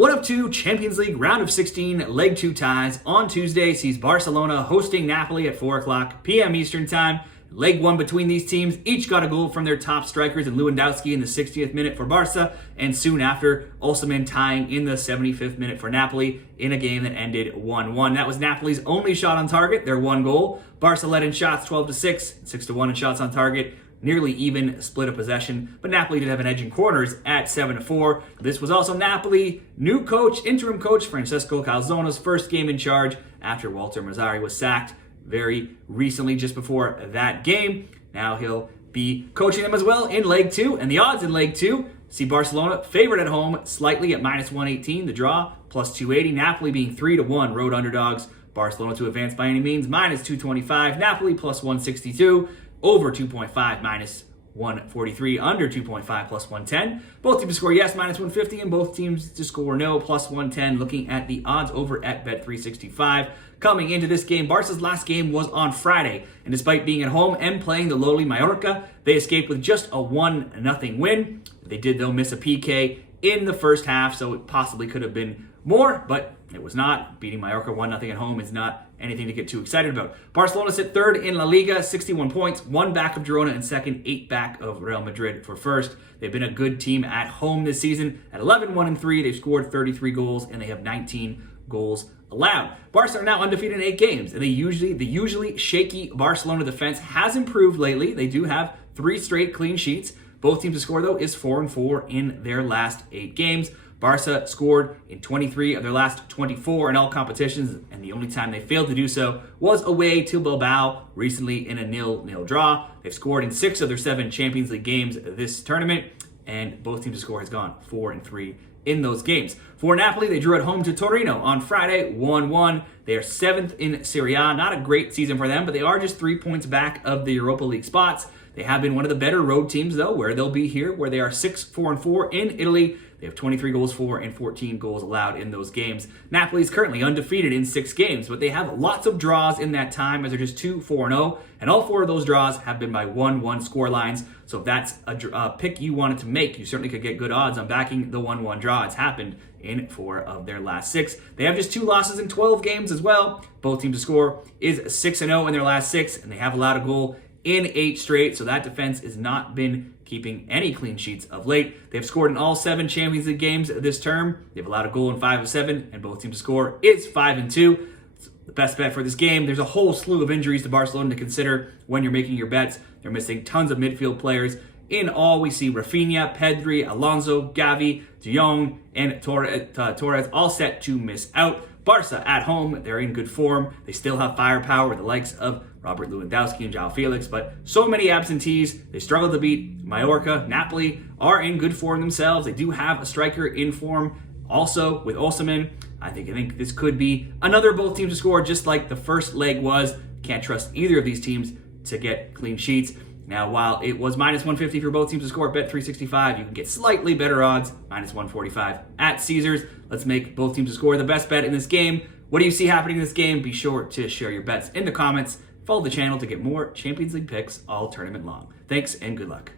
One of two Champions League round of 16 leg 2 ties on Tuesday sees Barcelona hosting Napoli at 4 o'clock p.m. Eastern Time. Leg 1 between these teams each got a goal from their top strikers in Lewandowski in the 60th minute for Barca, and soon after, Osimhen tying in the 75th minute for Napoli in a game that ended 1-1. That was Napoli's only shot on target, their one goal. Barca led in shots 12-6, 6-1 in shots on target. Nearly even split of possession, but Napoli did have an edge in corners at 7-4. This was also Napoli new coach, interim coach Francesco Calzone's first game in charge after Walter Mazzarri was sacked very recently, just before that game. Now he'll be coaching them as well in leg 2, and the odds in leg 2 see Barcelona favored at home slightly at -118, the draw +280, Napoli being 3-1 road underdogs. Barcelona to advance by any means -225, Napoli +162. Over 2.5 -143, under 2.5 +110. Both teams to score yes -150, and both teams to score no +110. Looking at the odds over at Bet365. Coming into this game, Barca's last game was on Friday, and despite being at home and playing the lowly Mallorca, they escaped with just a 1-0 win. They did, though, miss a PK in the first half, so it possibly could have been more, but it was not. Beating Mallorca 1-0 at home is not anything to get too excited about. Barcelona sit third in La Liga, 61 points, 1 back of Girona in second, 8 back of Real Madrid for first. They've been a good team at home this season. At 11-1-3, they've scored 33 goals, and they have 19 goals allowed. Barca are now undefeated in 8 games, and the usually shaky Barcelona defense has improved lately. They do have 3 straight clean sheets. Both teams to score, though, is 4-4 in their last 8 games. Barca scored in 23 of their last 24 in all competitions, and the only time they failed to do so was away to Bilbao recently in a 0-0 draw. They've scored in 6 of their 7 Champions League games this tournament, and both teams to score has gone 4-3 in those games. For Napoli, they drew at home to Torino on Friday, 1-1. They are 7th in Serie A. Not a great season for them, but they are just 3 points back of the Europa League spots. They have been one of the better road teams, though, where they'll be here, where they are 6-4-4 in Italy. They have 23 goals for and 14 goals allowed in those games. Napoli is currently undefeated in 6 games, but they have lots of draws in that time, as they're just 2-4-0, and all 4 of those draws have been by 1-1 score lines. So if that's a pick you wanted to make, you certainly could get good odds on backing the 1-1 draw. It's happened in 4 of their last 6. They have just 2 losses in 12 games as well. Both teams to score is 6-0 in their last 6, and they have allowed a goal in 8 straight, so that defense has not been keeping any clean sheets of late. They've scored in all 7 Champions League games this term. They've allowed a goal in 5 of 7, and both teams to score is 5-2. It's the best bet for this game. There's a whole slew of injuries to Barcelona to consider when you're making your bets. They're missing tons of midfield players. In all, we see Rafinha, Pedri, Alonso, Gavi, De Jong, and Torres all set to miss out. Barca at home, they're in good form. They still have firepower with the likes of Robert Lewandowski and João Felix, but so many absentees. They struggle to beat Mallorca. Napoli are in good form themselves. They do have a striker in form also with Osimhen. I think this could be another both teams to score, just like the first leg was. Can't trust either of these teams to get clean sheets. Now, while it was -150 for both teams to score at Bet365, you can get slightly better odds, -145 at Caesars. Let's make both teams to score the best bet in this game. What do you see happening in this game? Be sure to share your bets in the comments. Follow the channel to get more Champions League picks all tournament long. Thanks and good luck.